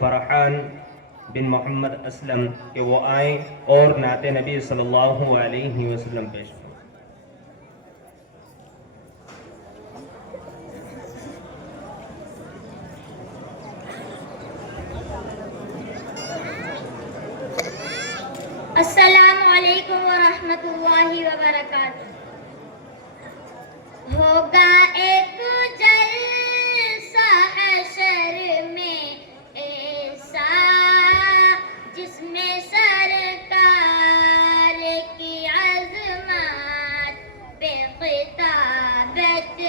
فرحان بن محمد اسلم کہ وہ آئیں اور نعت نبی صلی اللہ علیہ وسلم پیش کریں۔ السلام علیکم ورحمۃ اللہ وبرکاتہ۔ ہوگا ایک جلسہ حشر میں ایسا جس میں سرکار کی عظمت پہ خطابت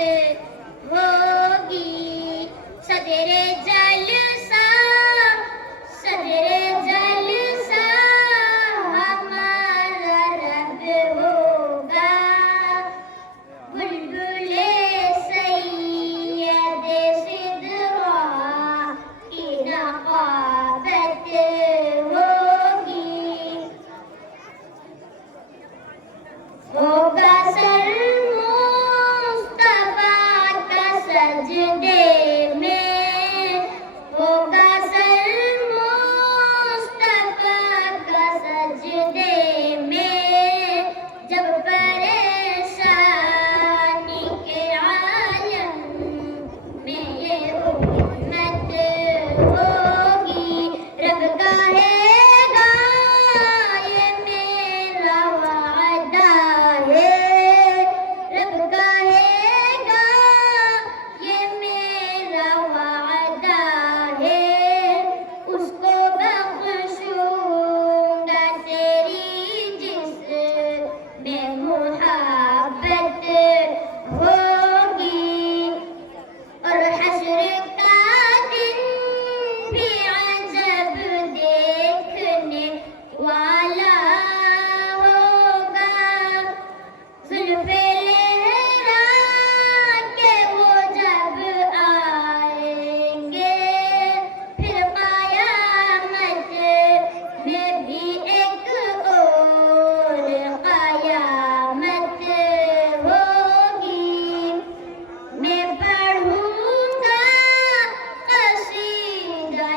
ہوگی۔ صدر جلسہ ہمارا رب ہوگا، بلبل سید سدرا کی نقابت ہوگی۔ ہوگا سر مصطفیٰ کا سجدے میں، ہوگا سر مصطفیٰ کا سجدے میں، جب پریشانی کے عالم میں یہ امت ہوگی۔ رب کہے گا یہ میرا وعدہ ہے، رب کہے گا یہ میرا وعدہ ہے، اس کو بخشوں گا تیری جس میں محبت ہوگی۔ اور حشر کا دن بھی عجب دیکھنے والا ہوگا۔ زلف لہرا کے وہ جب آئیں گے، پھر قیامت میں بھی ایک اور قیامت ہوگی۔ میں پڑھوں گا قصیدہ